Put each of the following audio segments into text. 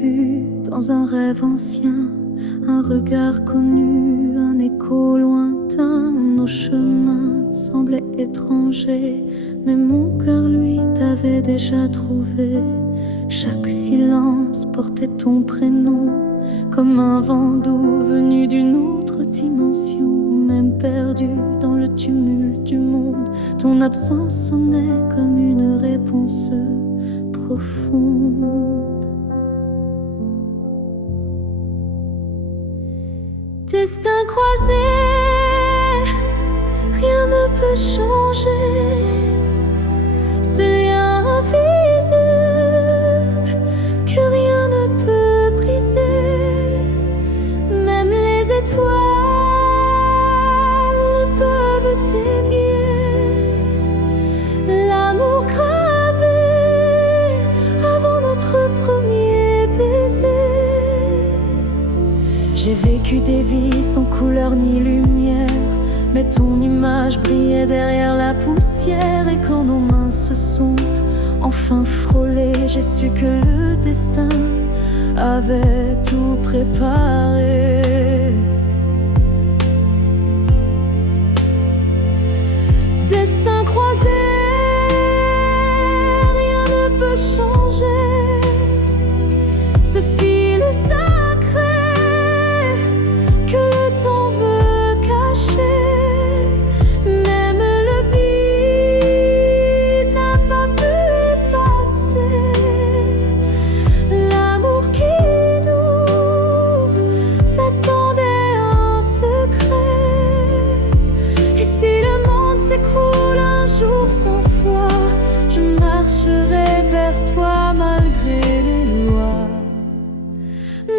vu dans un rêve ancien, un regard connu, un écho lointain. Nos chemins semblaient étrangers, mais mon cœur, lui, t'avait déjà trouvé. Chaque silence portait ton prénom, comme un vent doux venu d'une autre dimension. Même perdu dans le tumulte du monde, ton absence sonnait comme une réponse profonde. Destin croisé, rien ne peut changer. Ce lien invisible que rien ne peut briser. Même les étoiles ne peuvent dévier l'amour gravé avant notre premier baiser. J'ai vécu des vies sans couleur ni lumière, mais ton image brillait derrière la poussière. Et quand nos mains se sont enfin frôlées, j'ai su que le destin avait tout préparé. Destin croisé, rien ne peut changer. Ce fil sacré que le temps veut cacher. Même le vide n'a pas pu effacer l'amour qui nous attendait en secret. Et si le monde s'écroule un jour sans foi, je marcherai vers toi malgré les lois.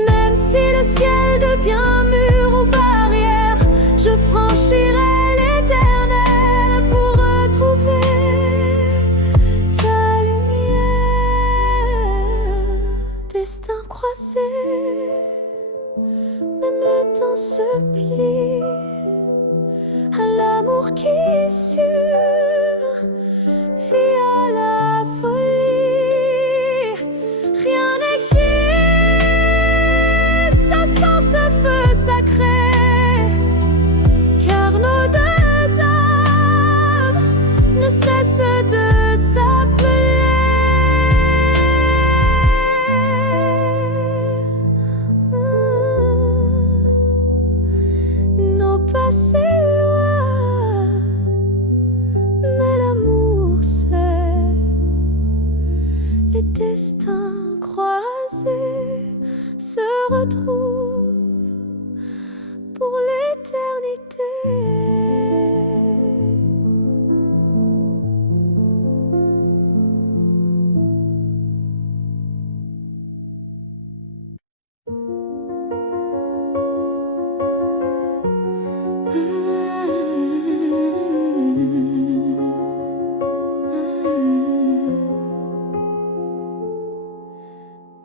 Même si le ciel devient mur ou barrière, je franchirai l'éternel pour retrouver ta lumière. Destin croisé, même le temps se plie à l'amour qui survit à la folie. Rien n'existe sans ce feu sacré, car nos deux âmes ne cessent de s'appeler. Nos passés loin, mais l'amour sait. Les destins croisés se retrouvent pour l'éternité.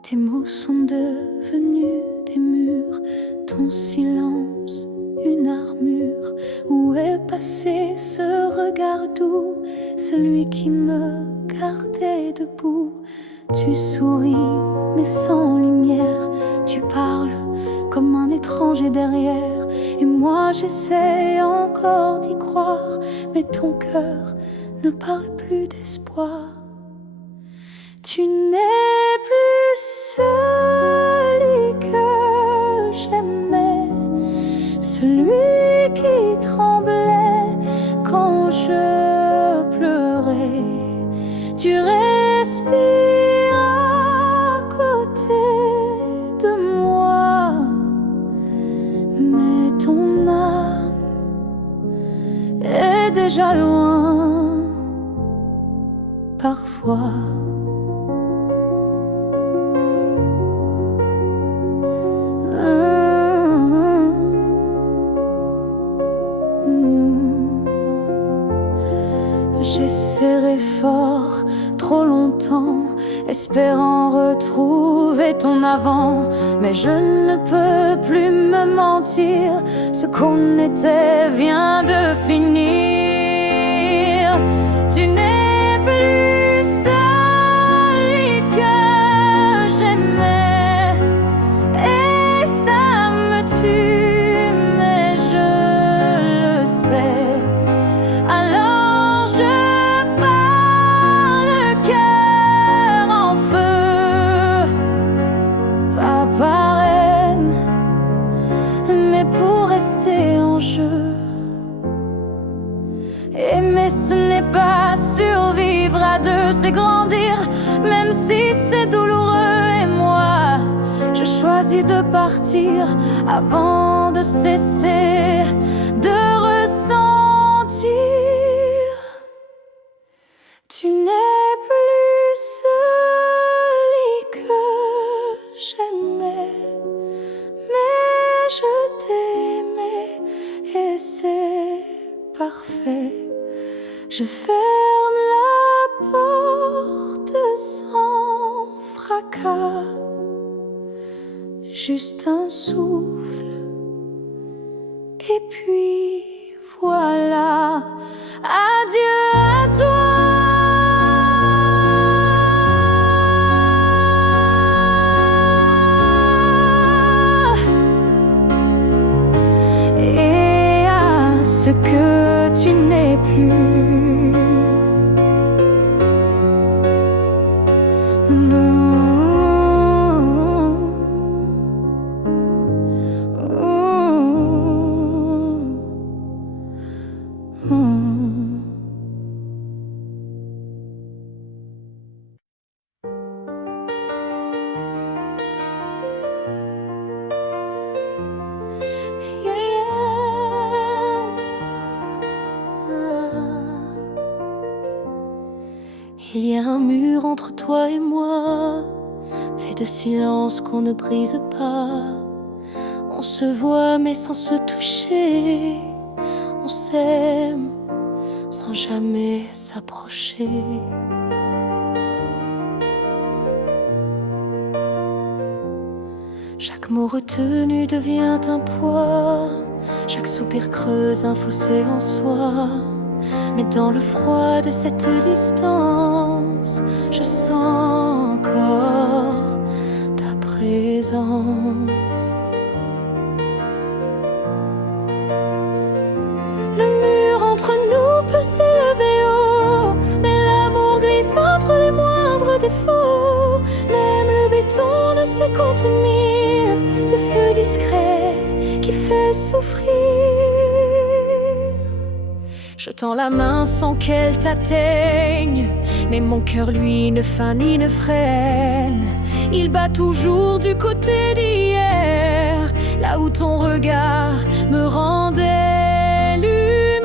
Tes mots sont devenus des murs, ton silence une armure. Où est passé ce regard doux, celui qui me gardait debout? Tu souris mais sans lumière, tu parles comme un étranger derrière. Et moi j'essaie encore d'y croire, mais ton cœur ne parle plus d'espoir. Tu n'es plus celui que j'aimais, celui qui tremblait quand je pleurais. Tu respires à côté de moi, mais ton âme est déjà loin parfois. J'ai serré fort trop longtemps, espérant retrouver ton avant. Mais je ne peux plus me mentir, ce qu'on était vient de finir. Tu n'es plus celui que j'aimais, choisi de partir avant de cesser de ressentir. Tu n'es plus celui que j'aimais, mais je t'aimais et c'est parfait. Je ferme la porte sans fracas, juste un souffle, et puis voilà. Adieu à toi. Et à ce que tu n'es plus. Non. Il y a un mur entre toi et moi, fait de silence qu'on ne brise pas. On se voit mais sans se toucher, on s'aime sans jamais s'approcher. Chaque mot retenu devient un poids, chaque soupir creuse un fossé en soi. Mais dans le froid de cette distance, je sens encore ta présence. Le mur entre nous peut s'élever haut, mais l'amour glisse entre les moindres défauts. Même le béton ne sait contenir le feu discret qui fait souffrir. Je tends la main sans qu'elle t'atteigne, mais mon cœur lui ne feint ni ne freine. Il bat toujours du côté d'hier, là où ton regard me rendait lumière.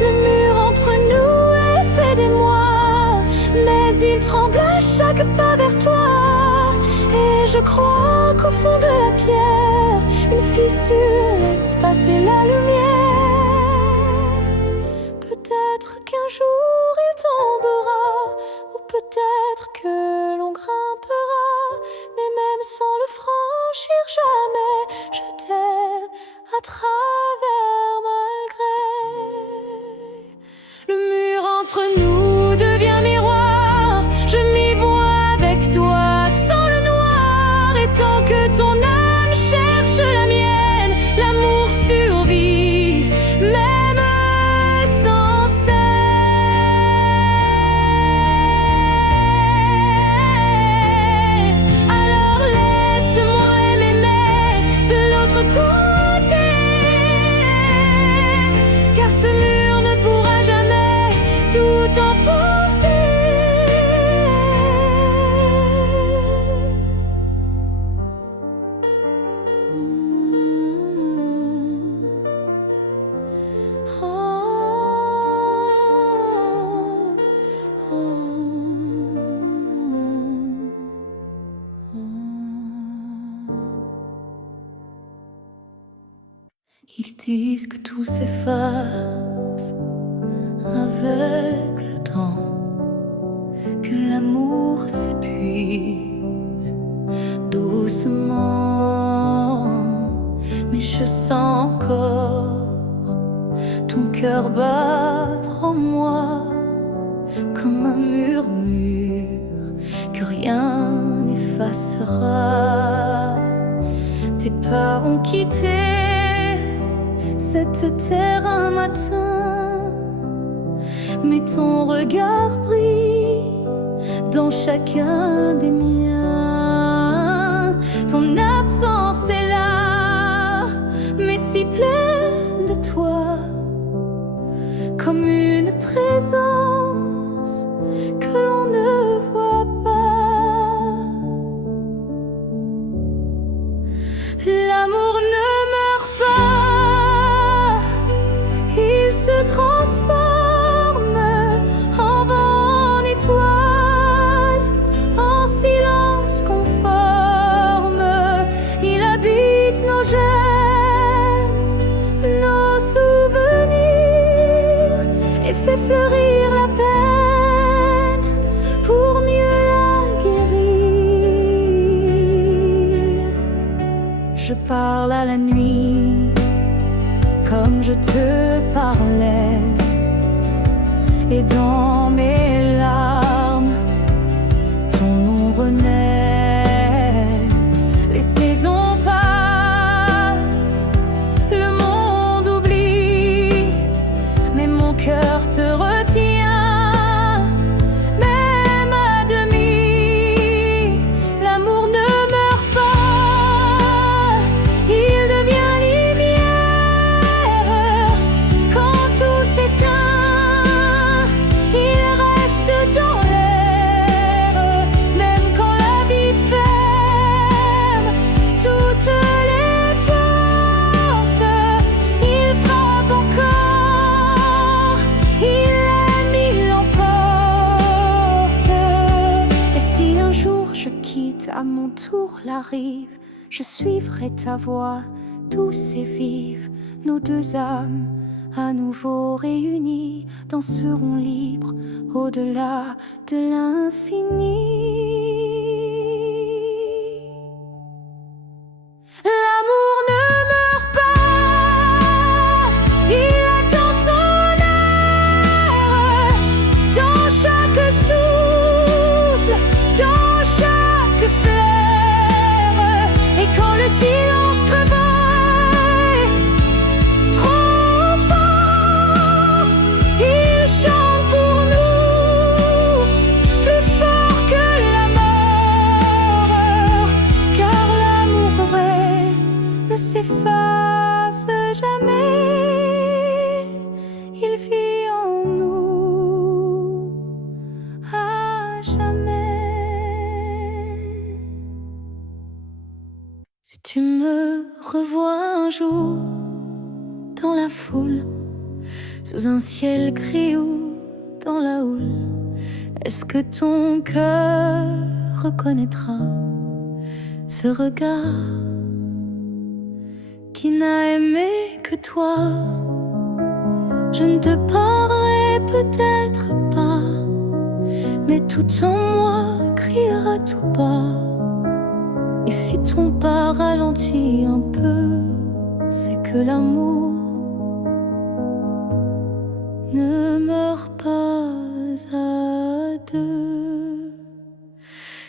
Le mur entre nous est fait d'émoi, mais il tremble à chaque pas vers toi. Et je crois qu'au fond de la pierre, une fissure laisse passer la lumière. Peut-être qu'un jour il tombera, ou peut-être que l'on grimpera, mais même sans le franchir jamais, je t'aime à travers malgré. Le mur entre nous devient miroir, je m'y vois avec toi sans le noir, et tant que ton âme cherche la mienne, l'amour survit, même sans cesse. Alors laisse-moi m'aimer de l'autre côté, car ce mur ne pourra jamais tout emporter. Ils disent que tout s'efface avec le temps, que l'amour s'épuise doucement, mais je sens encore ton cœur battre en moi comme un murmure que rien n'effacera. Tes pas ont quitté cette terre un matin, mais ton regard brille dans chacun des miens. Ton absence est là, mais si pleine de toi, comme une présence que l'on ne parle à la nuit, comme je te parlais, et dans mes larmes, ton nom renaît. Les saisons passent, le monde oublie, mais mon cœur te retient, même à demi. L'amour ne meurt pas, il devient lumière. Quand tout s'éteint, il reste dans l'air. Même quand la vie ferme toutes les portes, il frappe encore, il aime, il l'emporte. Et si un jour je quitte à mon tour la rive, je suivrai ta voix douce et vive. Nos deux âmes à nouveau réunies danseront libres au-delà de l'infini. L'amour ne meurt pas, il attend son heure. Dans chaque souffle, dans chaque fleur. Et quand le silence prévaille trop fort, il chante pour nous, plus fort que la mort. Car l'amour vrai ne s'efface jamais, il vit en nous à jamais. Si tu me revois un jour dans la foule, sous un ciel gris ou dans la houle, est-ce que ton cœur reconnaîtra ce regard qui n'a aimé que toi? Je ne te parlerai peut-être pas, mais tout en moi criera tout bas. Et si ton pas ralentit un peu, c'est que l'amour ne meurt pas à deux.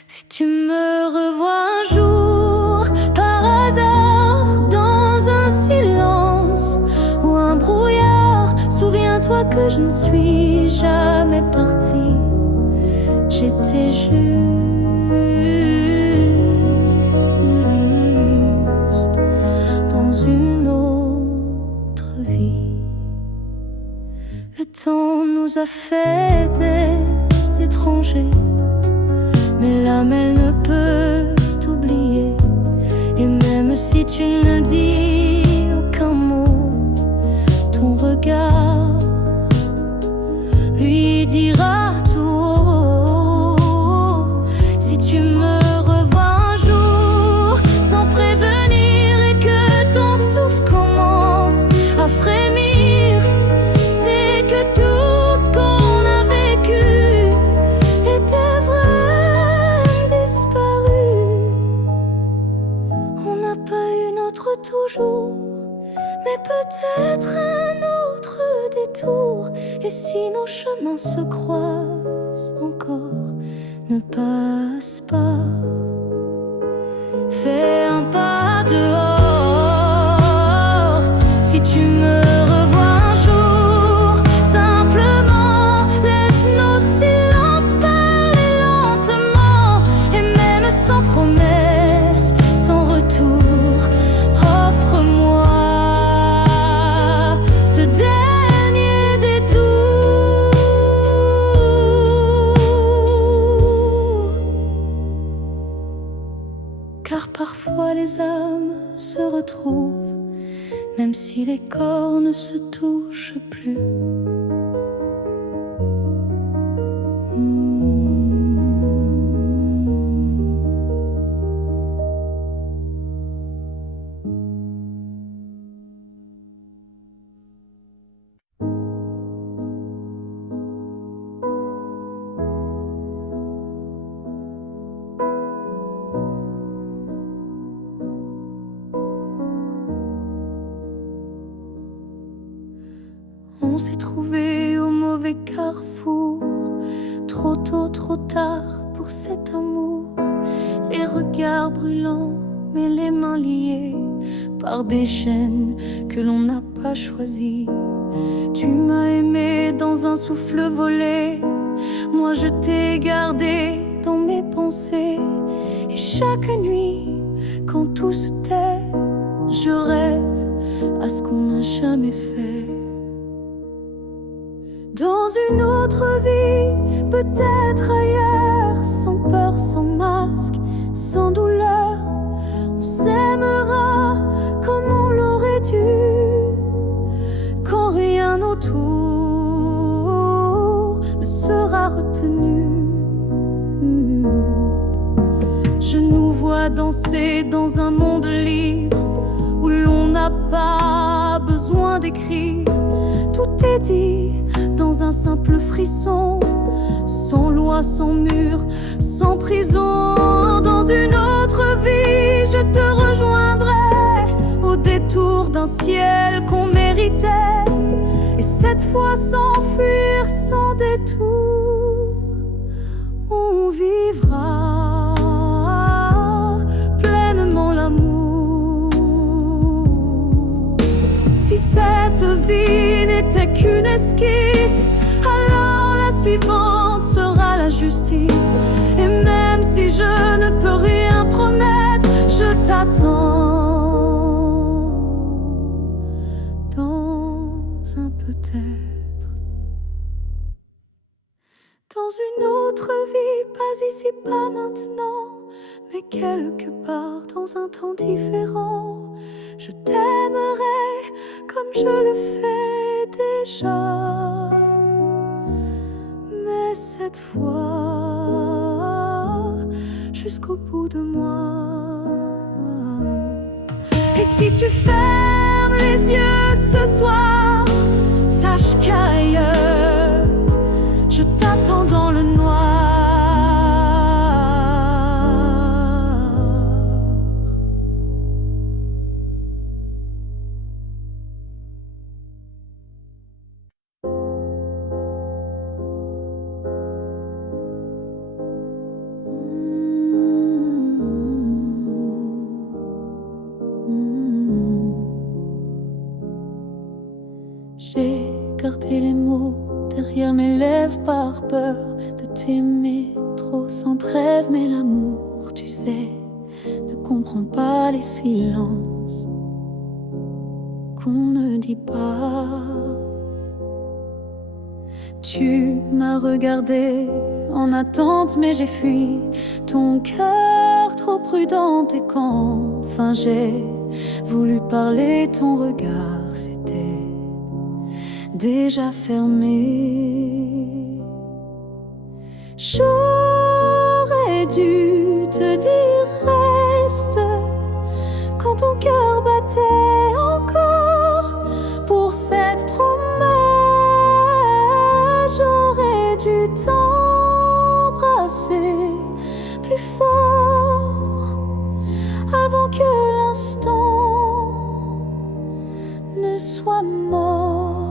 Si tu me revois un jour par hasard dans un silence ou un brouillard, souviens-toi que je ne suis jamais partie. J'étais juste dans une autre vie. Le temps nous a fait des étrangers, mais l'âme elle ne peut t'oublier. Et même si tu ne dis aucun mot, ton regard lui dira tout haut. Si tu me revois un jour sans prévenir et que ton souffle commence à frémir, c'est que tout ce qu'on a vécu était vrai, disparu. On n'a pas eu notre toujours, mais peut-être un autre détour. Et si nos chemins se croisent encore, ne passe pas. Fais un pas dehors. Si tu me revois un jour, simplement laisse nos silences parler lentement. Et même sans promesse, sans retour, offre-moi ce dernier détour. Car parfois les âmes se retrouvent, même si les corps ne se touchent plus. s'est trouvé au mauvais carrefour, trop tôt, trop tard pour cet amour. Les regards brûlants, mais les mains liées par des chaînes que l'on n'a pas choisies. Tu m'as aimé dans un souffle volé, moi je t'ai gardé dans mes pensées. Et chaque nuit, quand tout se tait, je rêve à ce qu'on n'a jamais fait. Dans une autre vie, peut-être ailleurs, sans peur, sans masque, sans douleur, on s'aimera comme on l'aurait dû, quand rien autour ne sera retenu. Je nous vois danser dans un monde libre, où l'on n'a pas besoin d'écrire. Tout est dit dans un simple frisson, sans loi, sans mur, sans prison. Dans une autre vie, je te rejoindrai au détour d'un ciel qu'on méritait, et cette fois sans fuir, sans détour, on vivra pleinement l'amour. Si cette vie n'était qu'une esquisse, alors la suivante sera la justice. Et même si je ne peux rien promettre, je t'attends dans un peut-être. Dans une autre vie, pas ici, pas maintenant, mais quelque part dans un temps différent, je t'aimerai comme je le fais déjà. Mais cette fois, jusqu'au bout de moi. Et si tu fermes les yeux ce soir, sache qu'ailleurs, je t'attends dans le noir. J'ai gardé les mots derrière mes lèvres par peur de t'aimer trop sans trêve. Mais l'amour, tu sais, ne comprend pas les silences qu'on ne dit pas. Tu m'as regardé en attente, mais j'ai fui, ton cœur trop prudent. Et quand enfin j'ai voulu parler, ton regard s'était déjà fermé. J'aurais dû te dire reste, quand ton cœur battait encore pour cette promesse. J'aurais dû t'embrasser plus fort avant que l'instant ne soit mort.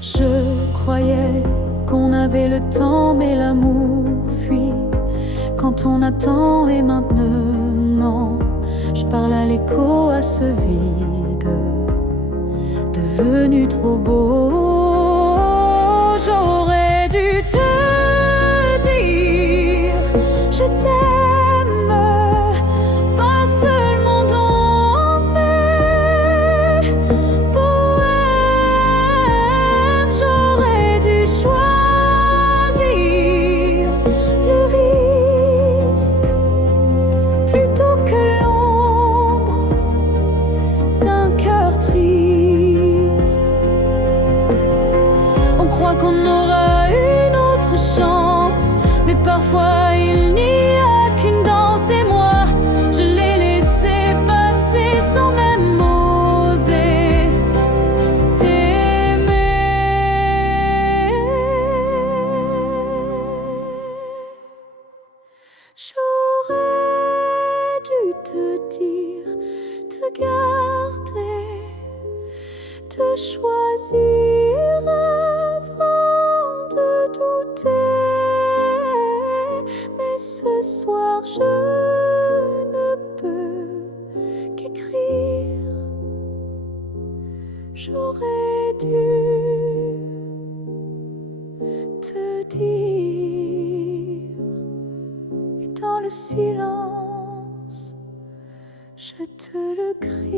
Je croyais qu'on avait le temps, mais l'amour fuit quand on attend. Et maintenant, je parle à l'écho, à ce vide devenu trop beau. J'aurais dû te dire je t'aime, pas seulement dans mes poèmes. J'aurais dû choisir le risque plutôt que l'ombre d'un cœur triste. On croit qu'on aura une autre chance, mais parfois il n'y a qu'une danse. Et moi, je l'ai laissé passer sans même oser t'aimer. J'aurais dû te dire, te garder, te choisir avant de douter. Mais ce soir je ne peux qu'écrire. J'aurais dû te dire, et dans le silence, je te le crie.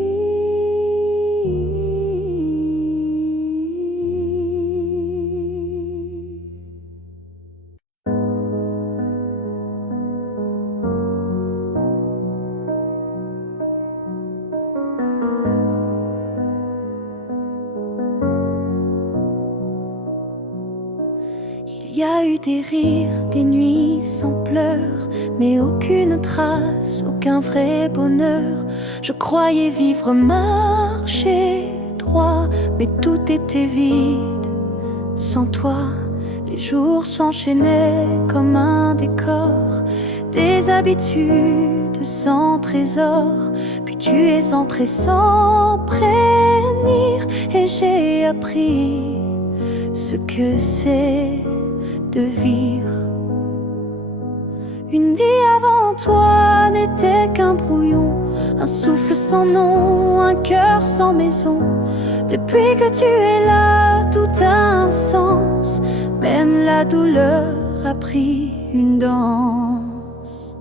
Il y a eu des rires, des nuits sans pleurs, mais aucune trace, aucun vrai bonheur. Je croyais vivre, marcher droit, mais tout était vide. Sans toi, les jours s'enchaînaient comme un décor, des habitudes sans trésor. Puis tu es entré sans prévenir, et j'ai appris ce que c'est de vivre. Une vie avant toi n'était qu'un brouillon, un souffle sans nom, un cœur sans maison. Depuis que tu es là, tout a un sens, même la douleur a pris une danse.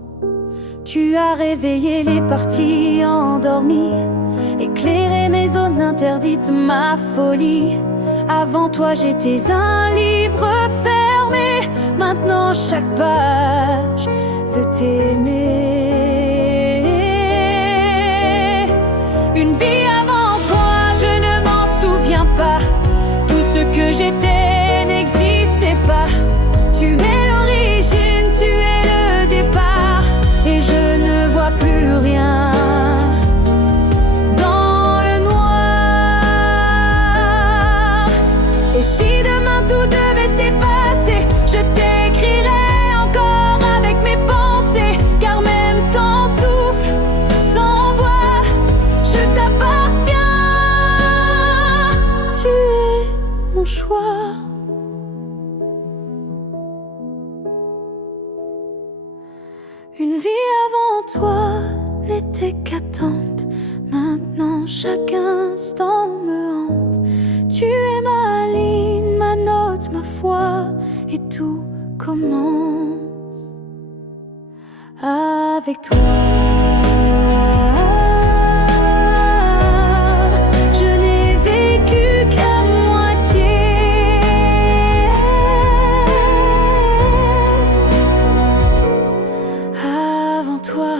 Tu as réveillé les parties endormies, éclairé mes zones interdites, ma folie. Avant toi j'étais un livre fermé, maintenant chaque page veut t'aimer. Une vie avant toi, je ne m'en souviens pas. Tout ce que j'étais n'existait pas. Tu es l'origine, tu es le départ, et je ne vois plus rien. Et si demain tout devait s'effacer, je t'écrirais encore avec mes pensées. Car même sans souffle, sans voix, je t'appartiens. Tu es mon choix. Une vie avant toi n'était qu'attente. Maintenant chaque instant me hante. Tu es ma ligne, ma note, ma foi, et tout commence avec toi. Je n'ai vécu qu'à moitié. Avant toi.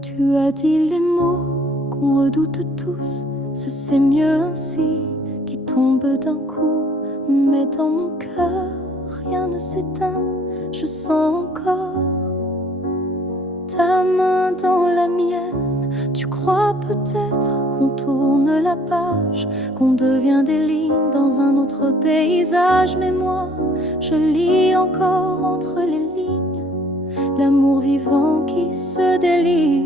Tu as dit les mots qu'on redoute tous, ce c'est mieux ainsi, qui tombe d'un coup. Mais dans mon cœur, rien ne s'éteint, je sens encore ta main dans la mienne. Tu crois peut-être qu'on tourne la page, qu'on devient des lignes dans un autre paysage. Mais moi, je lis encore entre les lignes l'amour vivant qui se délie.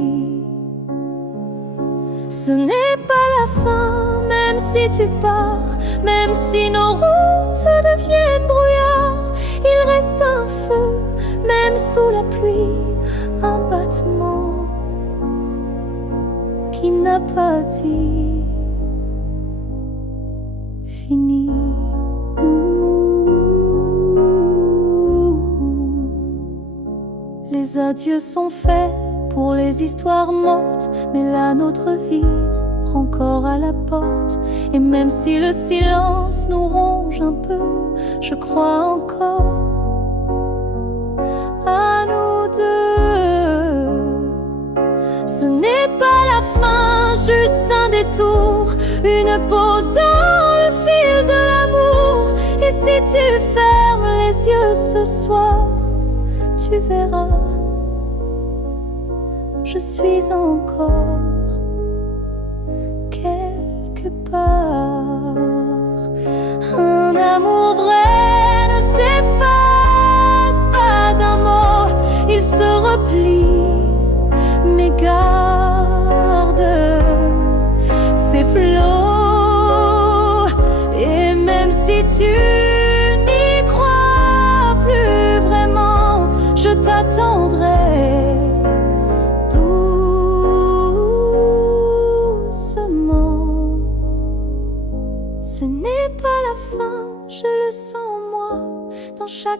Ce n'est pas la fin, même si tu pars, même si nos routes deviennent brouillards. Il reste un feu, même sous la pluie, un battement qui n'a pas dit fini. Les adieux sont faits pour les histoires mortes, mais la nôtre vire encore à la porte. Et même si le silence nous ronge un peu, je crois encore à nous deux. Ce n'est pas la fin, juste un détour, une pause dans le fil de l'amour. Et si tu fermes les yeux ce soir, tu verras, je suis encore quelque part.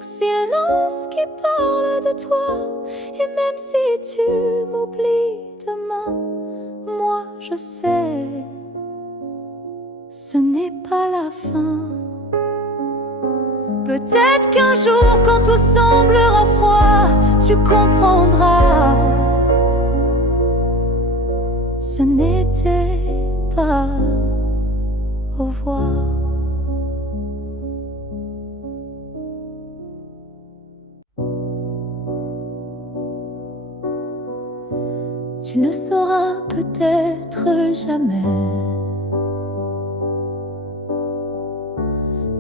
chaque silence qui parle de toi. Et même si tu m'oublies demain, moi je sais, ce n'est pas la fin. Peut-être qu'un jour, quand tout semblera froid, tu comprendras, ce n'était pas au revoir. Tu ne sauras peut-être jamais,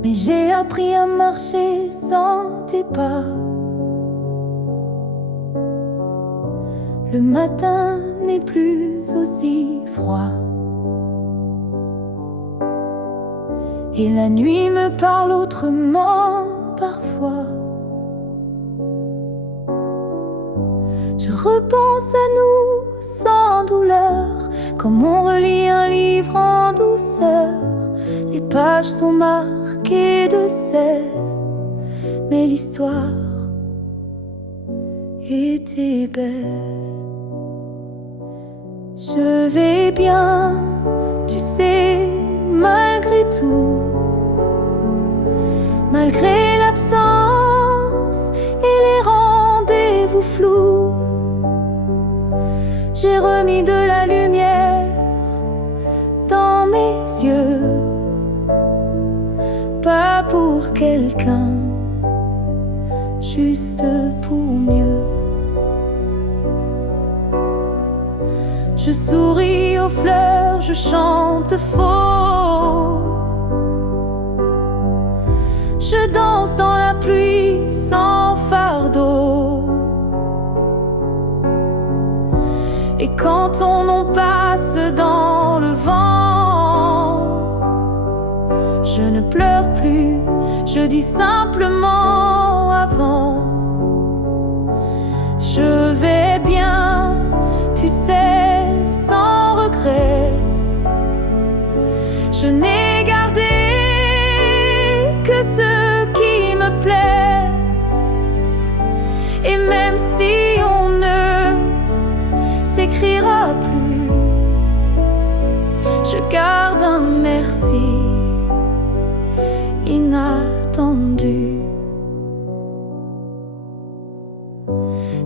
mais j'ai appris à marcher sans tes pas. Le matin n'est plus aussi froid, et la nuit me parle autrement parfois. Je repense à nous sans douleur, comme on relit un livre en douceur. Les pages sont marquées de sel, mais l'histoire était belle. Je vais bien, tu sais, malgré tout, malgré l'absence et les rendez-vous flous. J'ai remis de la lumière dans mes yeux, pas pour quelqu'un, juste pour mieux. Je souris aux fleurs, je chante faux. Je danse dans la pluie sans fardeau. Et quand ton nom passe dans le vent, je ne pleure plus, je dis simplement avant. Je vais bien, tu sais, sans regret. Je n'ai gardé que ce qui me plaît. Et même si on ne s'écrira plus, je garde un merci inattendu.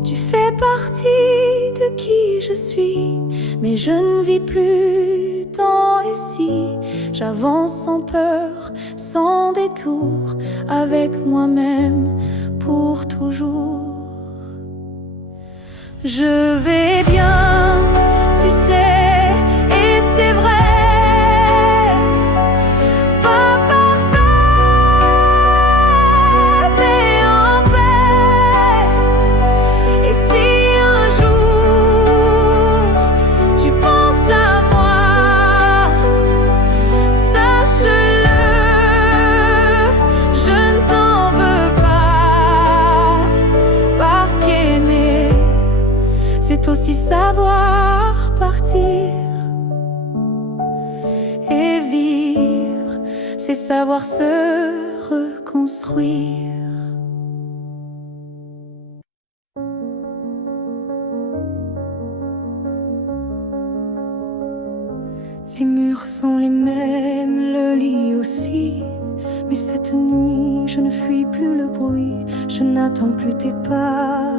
Tu fais partie de qui je suis, mais je ne vis plus tant ici. J'avance sans peur, sans détour, avec moi-même pour toujours. Je vais bien, tu sais, et c'est vrai. Pas parfait, mais en paix. Et si un jour tu penses à moi, sache-le, je ne t'en veux pas. Parce qu'aimer, c'est aussi savoir partir. Et vivre, c'est savoir se reconstruire. Les murs sont les mêmes, le lit aussi. Mais cette nuit, je ne fuis plus le bruit. Je n'attends plus tes pas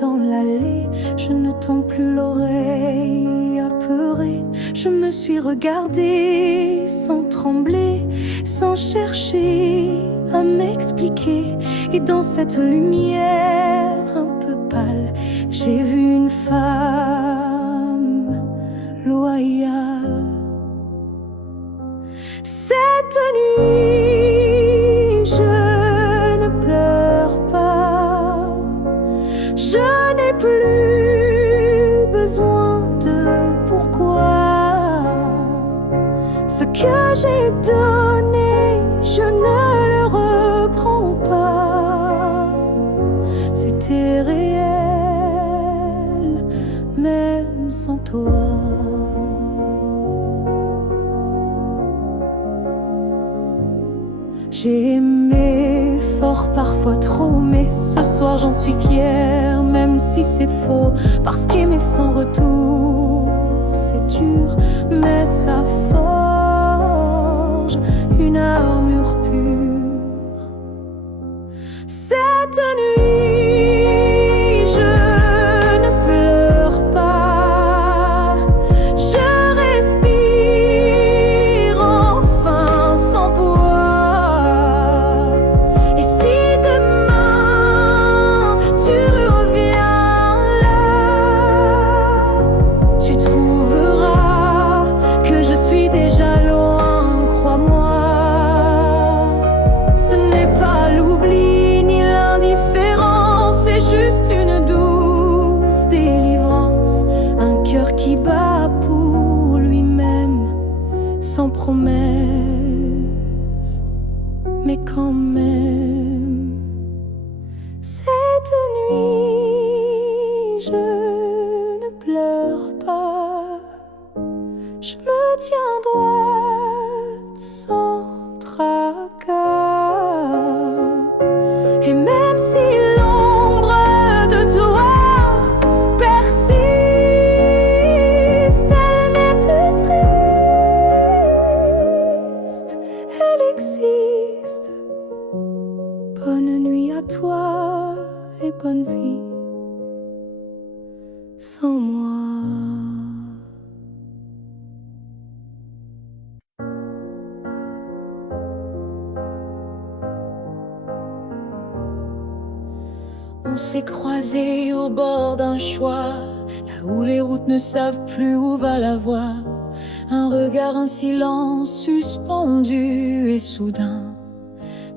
dans l'allée. Je ne tends plus l'oreille apeurée. Je me suis regardée sans trembler, sans chercher à m'expliquer. Et dans cette lumière un peu pâle, j'ai vu une femme loyale. Cette nuit, je ne pleure pas. Je n'ai plus besoin de pourquoi. Ce que j'ai donné, je ne le reprends pas. C'était réel, même sans toi. J'ai aimé fort parfois trop, mais ce soir j'en suis fière, même si c'est faux, parce qu'aimer sans retour, c'est dur, mais ça forge une armure pure. Cette nuit, je ne pleure pas, je respire enfin sans poids. Et si demain tu reviens là, tu trouveras que je suis déjà loin, crois-moi. Ce n'est pas l'oubli ni l'indifférence, c'est juste une douce délivrance. Un cœur qui bat pour lui-même, sans promesse, mais quand même. Cette nuit, je ne pleure pas, je me tiens droite sans tracas. Et même si l'ombre de toi persiste, elle n'est plus triste, elle existe. Bonne nuit à toi et bonne vie sans moi. On s'est croisés au bord d'un choix, là où les routes ne savent plus où va la voie. Un regard, un silence suspendu, et soudain,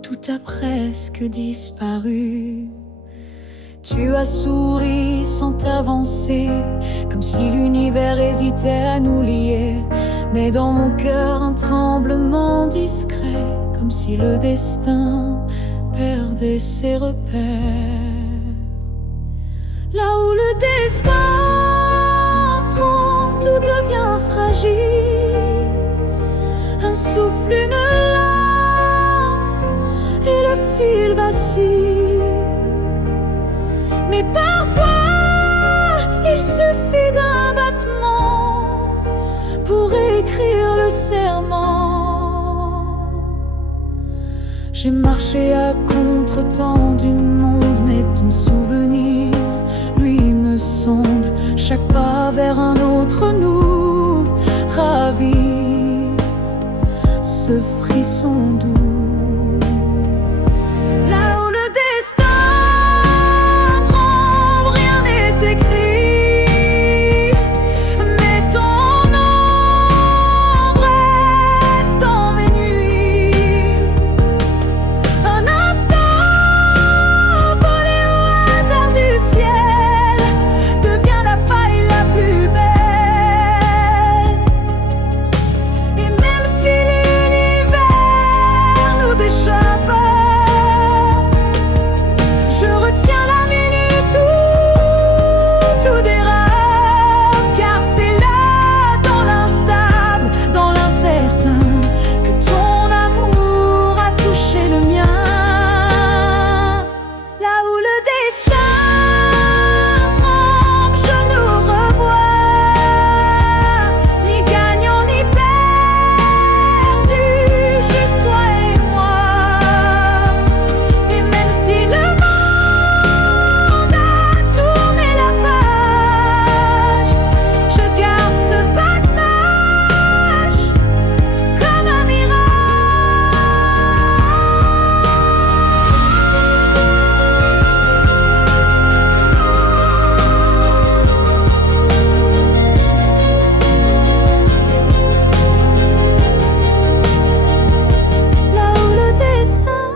tout a presque disparu. Tu as souri sans t'avancer, comme si l'univers hésitait à nous lier. Mais dans mon cœur, un tremblement discret, comme si le destin perdait ses repères. Là où le destin tremble, tout devient fragile. Un souffle, une larme, et le fil vacille. Mais parfois, il suffit d'un battement pour écrire le serment. J'ai marché à contre-temps du monde, mais ton souvenir, lui, me sonde. Chaque pas vers un autre nous ravive ce frisson doux. Là où le destin tremble, rien n'est écrit, mais ton ombre reste dans mes nuits. Un instant volé au hasard du ciel devient la faille la plus belle. Et même si l'univers nous échappe, je retiens la minute où tout dérape. Car c'est là, dans l'instable, dans l'incertain, que ton amour a touché le mien. Là où le destin tremble, je nous revois, ni gagnant ni perdu, juste toi et moi. Et même si le monde a tourné la page, je garde ce passage comme un Là où le destin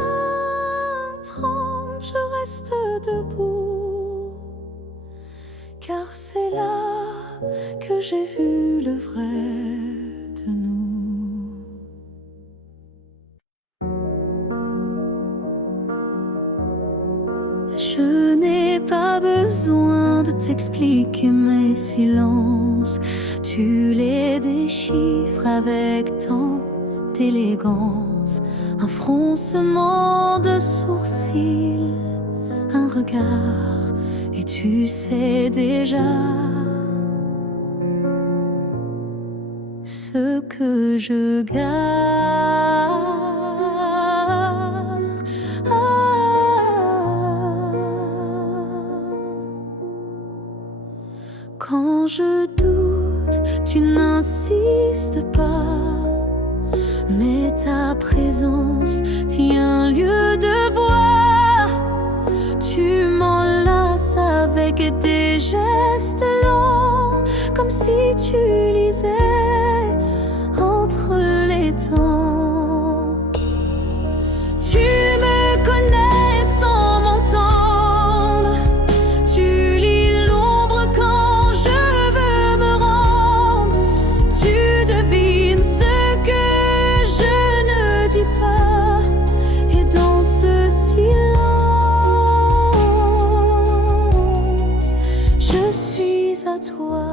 tremble, je reste debout, car c'est là que j'ai vu le vrai de nous. Je n'ai pas besoin de t'expliquer mes silences, tu les déchiffres avec tant d'élégance, un froncement de sourcils, un regard, et tu sais déjà ce que je garde. Quand je doute, tu n'insistes pas, mais ta présence tient lieu de voix. Tu m'enlaces avec des gestes lents, comme si tu lisais entre les temps. Tu me connais sans m'entendre, tu lis l'ombre quand je veux me rendre. Tu devines ce que je ne dis pas, et dans ce silence, je suis à toi.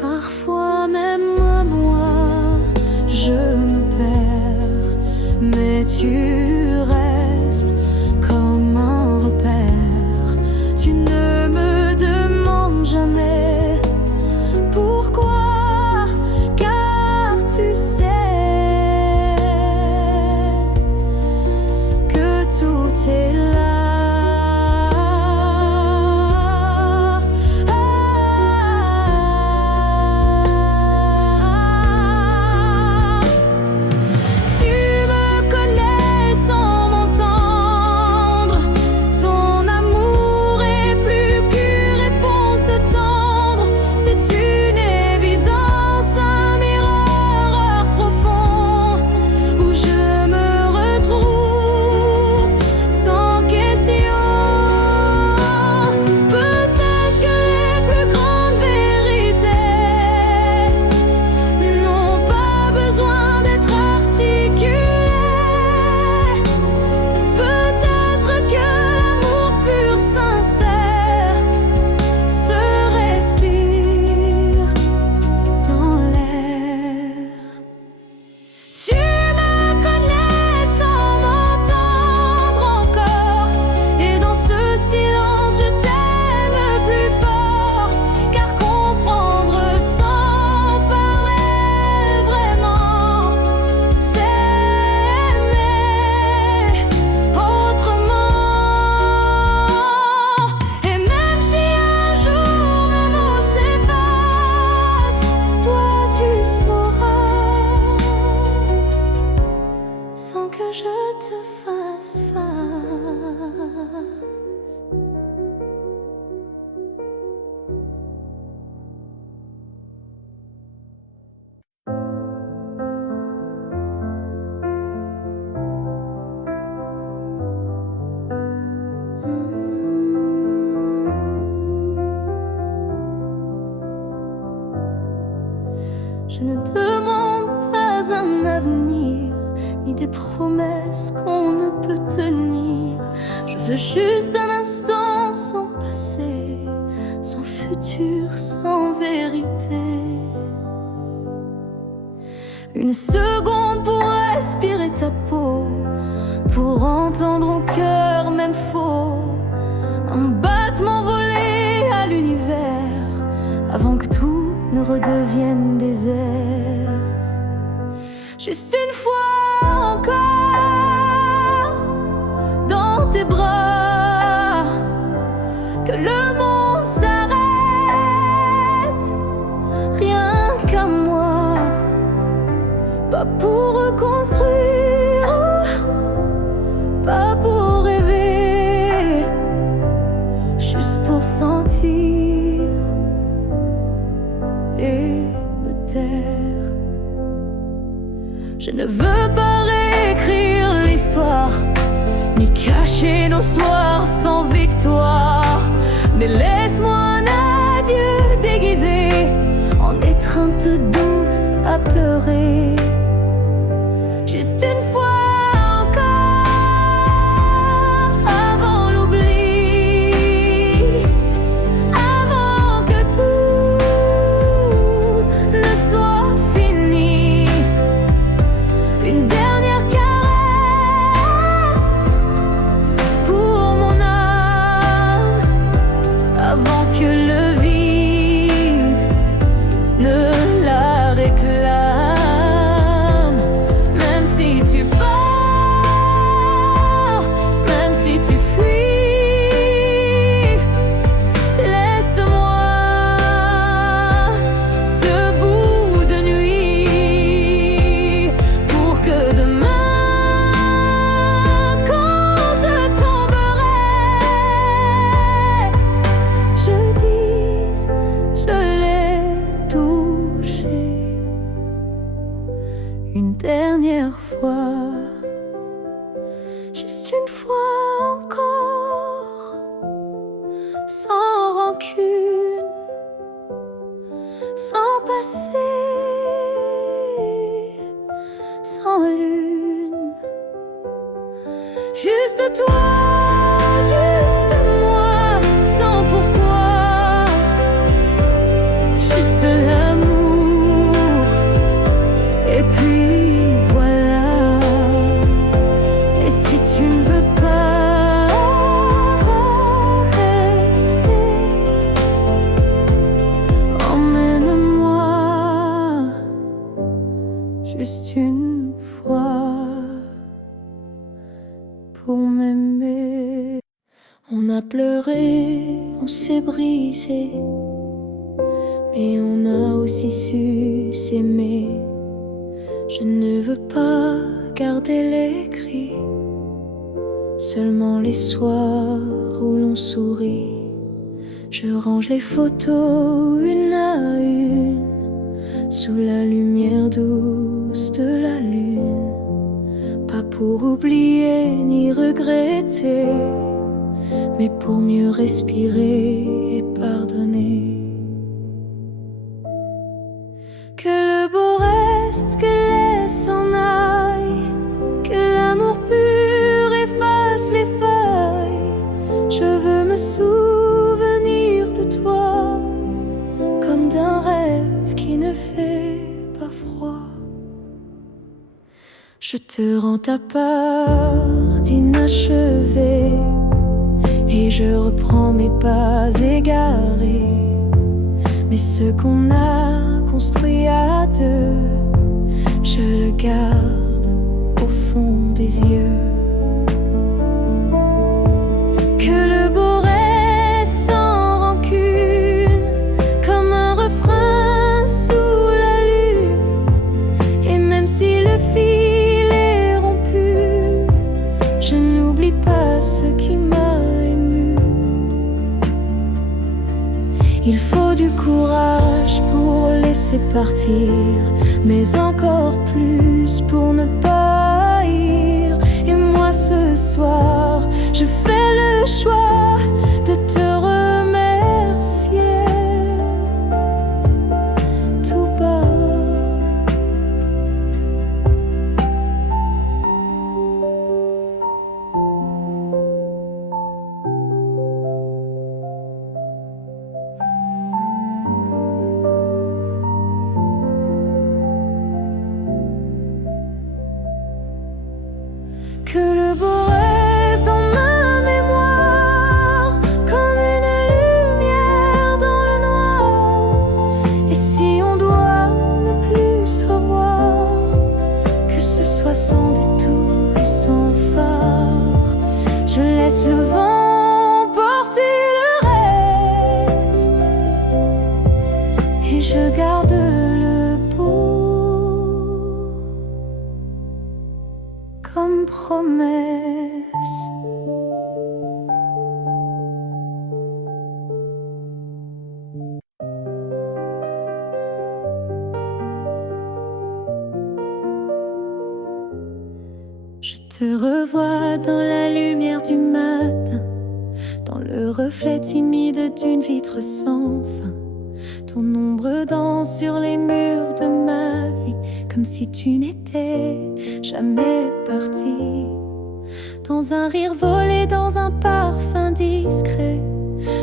Parfois même à moi, je me perds, mais tu restes comme un repère. Tu ne me demandes jamais pourquoi, car tu sais que tout est là. Sans que je te fasse face. Je ne demande pas un avenir, ni des promesses qu'on ne peut tenir. Je veux juste un instant sans passé, sans futur, sans vérité. Une seconde pour respirer ta peau, pour entendre au cœur même faux un battement volé à l'univers, avant que tout ne redevienne désert. Juste une fois encore dans tes bras, que le monde s'arrête, rien qu'à moi, pas pour reconstruire, pas pour rêver, juste pour sentir et me taire. Je ne veux pas réécrire l'histoire, ni cacher nos soirs sans victoire, mais laisse-moi un adieu déguisé en étreinte douce à pleurer. Juste une fois encore avant l'oubli, avant que tout ne soit juste une fois encore, sans rancune, sans passé, sans lune, juste toi, juste moi, sans pourquoi, juste l'amour, et puis voilà. Et si tu ne veux pas rester, emmène-moi juste une fois pour m'aimer. On a pleuré, on s'est brisé, mais on a aussi su s'aimer. Je ne veux pas garder les cris, seulement les soirs où l'on sourit. Je range les photos une à une, sous la lumière douce de la lune. Pas pour oublier ni regretter, mais pour mieux respirer et pardonner. Que le beau reste, que les s'en aille, que l'amour pur efface les feuilles. Je veux me souvenir de toi, comme d'un rêve qui ne fait pas froid. Je te rends ta part d'inachevé, et je reprends mes pas égarés. Mais ce qu'on a construit à deux, je le garde au fond des yeux. Que le beau reste sans rancune, comme un refrain sous la lune. Et même si le fil est rompu, je n'oublie pas ce qui m'a ému. Il faut du courage pour laisser partir, mais encore plus pour ne pas haïr. Et moi ce soir, je fais le choix de te remercier tout bas. Que le beau reste dans ma mémoire, comme une lumière dans le noir. Et si on doit ne plus se revoir, que ce soit sans détour et sans phare. Je laisse le vent porter le reste, et je garde le beau comme promesse. Je te revois dans la lumière du matin, dans le reflet timide d'une vitre sans fin. Ton ombre danse sur les murs de ma vie, comme si tu n'étais jamais parti. Dans un rire volé, dans un parfum discret,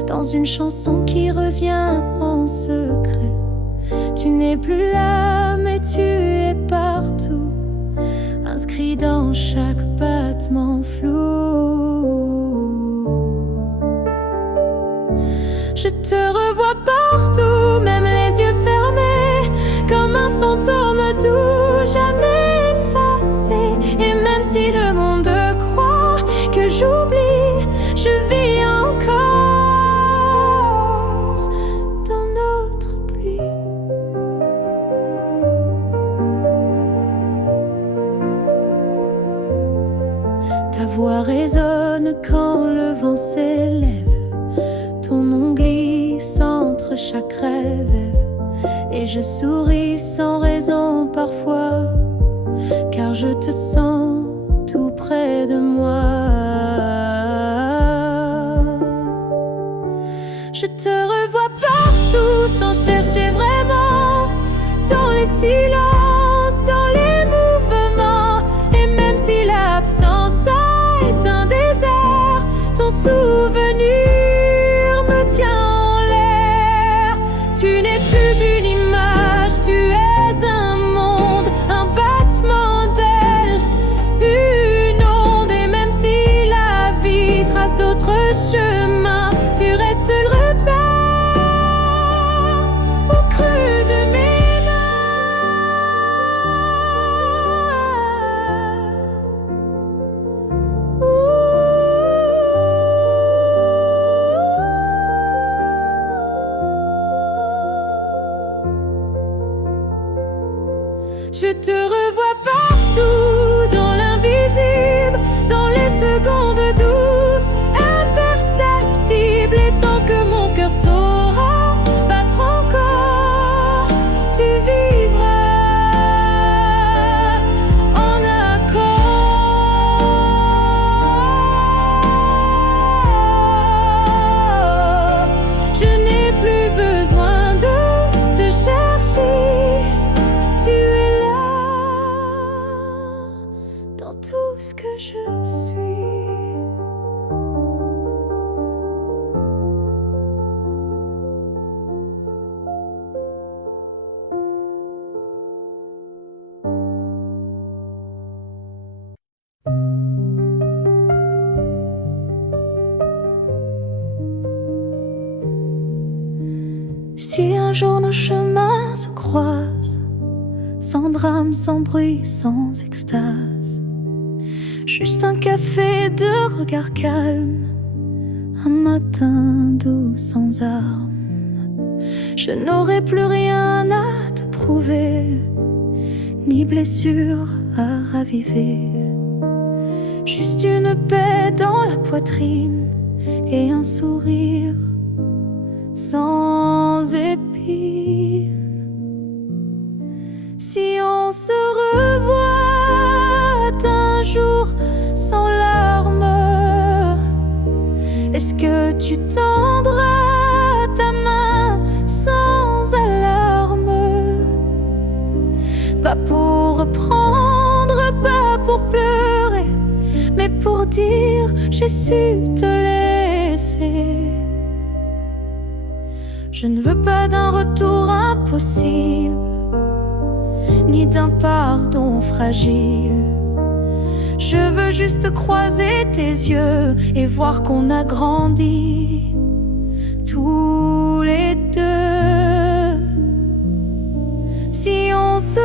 dans une chanson qui revient en secret. Tu n'es plus là, mais tu es partout, inscrit dans chaque battement flou. Je te revois partout, même les yeux fermés, comme un fantôme doux, jamais effacé. Et même si le monde croit que j'oublie, je vis encore dans notre pluie. Ta voix résonne quand le vent s'élève, ton nom glisse entre chaque rêve. Et je souris sans raison parfois, car je te sens tout près. près de moi. Je te revois partout sans chercher vraiment, dans les silences, dans les mouvements. Et même si l'absence est un désert, ton souvenir me tient en l'air. Tu n'es plus une image, tu es un monde, un battement d'ailes, une onde. Et même si la vie trace d'autres chemins, tu restes le repère au creux de mes Je te revois partout, dans l'invisible, dans les secondes douces, imperceptibles. Et tant que mon cœur saura battre encore, tu vivras en accord. Je n'ai plus besoin de te chercher, tu es dans tout ce que je suis. Si un jour nos chemins se croisent, sans drame, sans bruit, sans extase, juste un café de regard calme, un matin doux sans armes. Je n'aurai plus rien à te prouver, ni blessure à raviver, juste une paix dans la poitrine et un sourire sans épines. Si on se revoit un jour sans larmes, est-ce que tu tendras ta main sans alarme? Pas pour reprendre, pas pour pleurer, mais pour dire j'ai su te laisser. Je ne veux pas d'un retour impossible, ni d'un pardon fragile. Je veux juste croiser tes yeux et voir qu'on a grandi tous les deux. Si on se